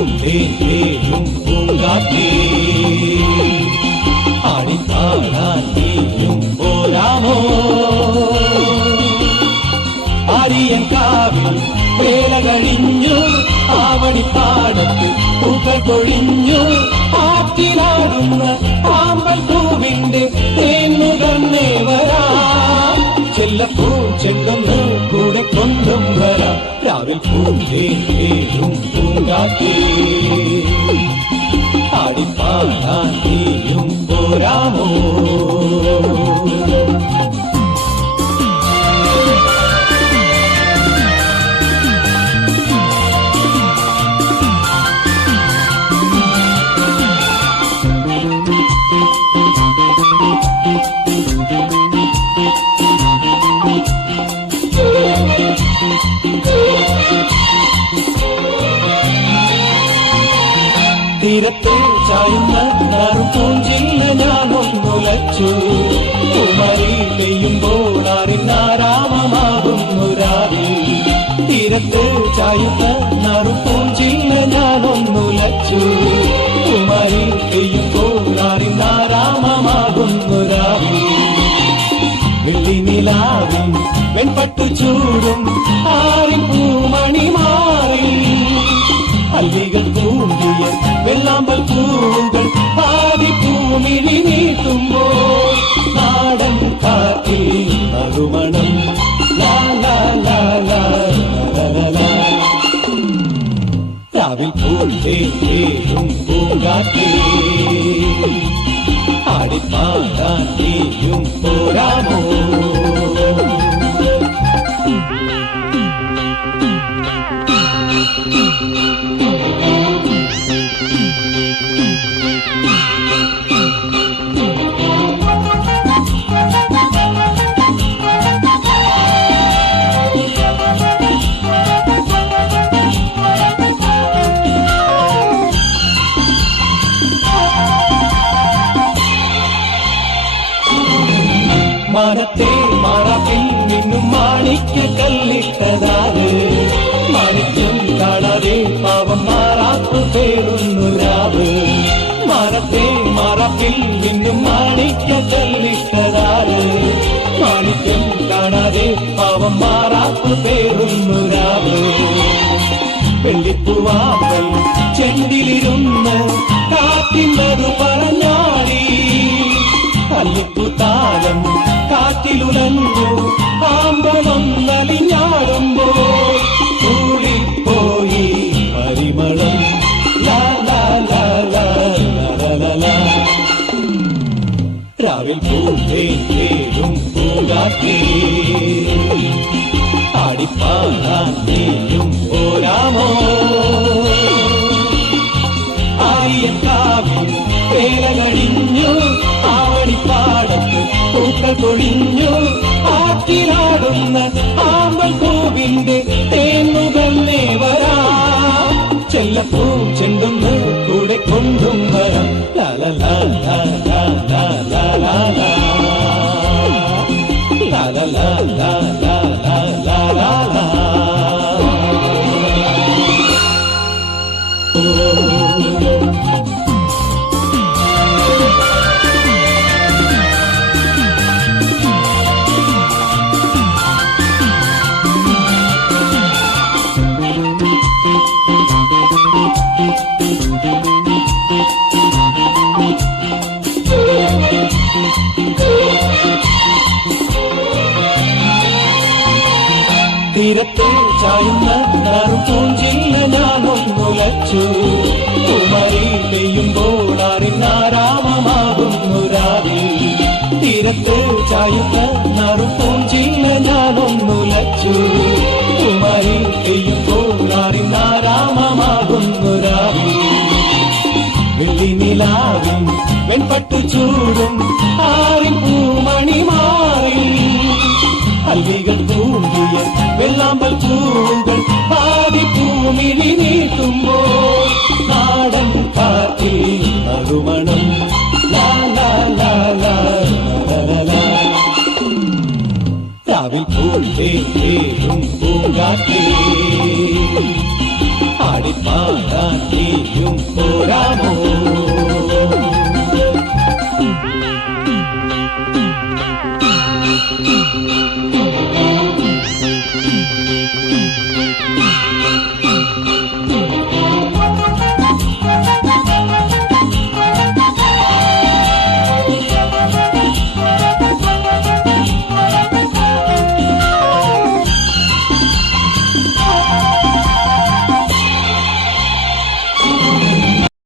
പൂന്തേനും പൂങ്കാറ്റേ ആടിപ്പാടാൻ നീയും പോരാമോ ആര്യൻ കാവിൽ വേല കഴിഞ്ഞു ആവണിപ്പാടത്ത് പൂക്കൾ കൊഴിഞ്ഞു ആറ്റിലാടുന്ന ആമ്പൽ പൂവിന്റെ തേന്നുകന്നേ വരാം ചെല്ലപ്പൂ ചെണ്ടൊന്ന് കൂടെ കൊണ്ടും വരാം രാവിൽ പൂന്തേനും പൂങ്കാറ്റേ ആടിപ്പാടാൻ നീയും പോരാമോ തീരത്തെ ചായുന്ന നറുപൂഞ്ചില്ല ഞാനൊന്നുലച്ചു കുമരി പെയ്യുമ്പോൾ അറിഞ്ഞാരാമമാകുന്നു രാവിൽ തീരത്തെ ചായുന്ന നറുപൂഞ്ചില്ല ഞാനൊന്നുലച്ചു കുമരി പെയ്യുമ്പോൾ അറിഞ്ഞാരാമമാകുന്നു രാവിൽ വെള്ളിനിലാവിൽ വെൺപട്ടു ചൂടും ആരിൻ പൂമണി മാറി അല്ലികൾ പൂണ്ടിയ വെള്ളാമ്പൽ പൂവുകൾ പാതിപ്പൂമിഴി നീട്ടുമ്പോൾ നാടൻ കാറ്റിൽ നറുമണം ലാ ലാ ലാ ലാ ലാ രാവിൽ പൂന്തേനും പൂങ്കാറ്റേ ആടിപ്പാടാൻ നീയും പോരാമോ മരത്തെ മറപ്പിൽ നിന്നും മാണിക്ക കല്ലിട്ടതാറ് മാണിക്യം കാണാതെ പാവം മാറാത്തു പേരുന്നു രാവ് മരത്തെ മറപ്പിൽ നിന്നും മാണിക്ക കല്ലിട്ടതാറ് മാണിക്യം കാണാതെ പാവം മാറാത്തു പേരുന്നു രാവ് വെള്ളിപ്പൂവാമ്പൽ ചെണ്ടിലിരുന്ന് കാറ്റിനതു പറഞ്ഞാടി അല്ലിപ്പൂത്താലം കാറ്റിലുലഞ്ഞു ആമ്പലൊന്നലിഞ്ഞാടുമ്പോൾ കൂടിപ്പോയി പരിമളം ലാ ലാ ലാ ലാ ലാ ലാ രാവിൽ പൂന്തേനും പൂങ്കാറ്റേ ആടിപ്പാടാൻ നീയും പോരാമോ ആര്യൻ കാവിൽ വേല കഴിഞ്ഞു ആവണിപ്പാടത്ത് പൂക്കൾ കൊഴിഞ്ഞു ആറ്റിലാടുന്ന ആമ്പൽ പൂവിന്റെ തേന്നുകന്നേ വരാം ചെല്ലപ്പൂ ചെണ്ടൊന്ന് കൂടെ കൊണ്ടും വരാം ലാ ലാ ലാ ലാ ലാ ലാ ലാ ലാ ലാ ലാ ലാ ലാ ലാ ലാ ലാ ലാ തീരത്തെ ചായുന്ന നറുപൂഞ്ചില്ല ഞാനൊന്നുലച്ചു കുമരി പെയ്യുമ്പോൾ അറിഞ്ഞാരാമമാകുന്നു രാവിൽ തീരത്തെ ചായുന്ന നറുപൂഞ്ചില്ല ഞാനൊന്നുലച്ചു കുമരി പെയ്യുമ്പോൾ അറിഞ്ഞാരാമമാകുന്നു രാവിൽ വെള്ളിനിലാവിൽ വെൺപട്ടു ചൂടും ആരിൻ പൂമണി മാറി അല്ലികൾ പൂണ്ടിയ വെള്ളാമ്പൽ പൂവുകൾ പാതിപ്പൂമിഴി നീട്ടുമ്പോൾ നാടൻ കാറ്റിൽ നറുമണം ലാ ലാ ലാ ലാ ലാ രാവിൽ പൂന്തേനും പൂങ്കാറ്റേ ആടിപ്പാടാൻ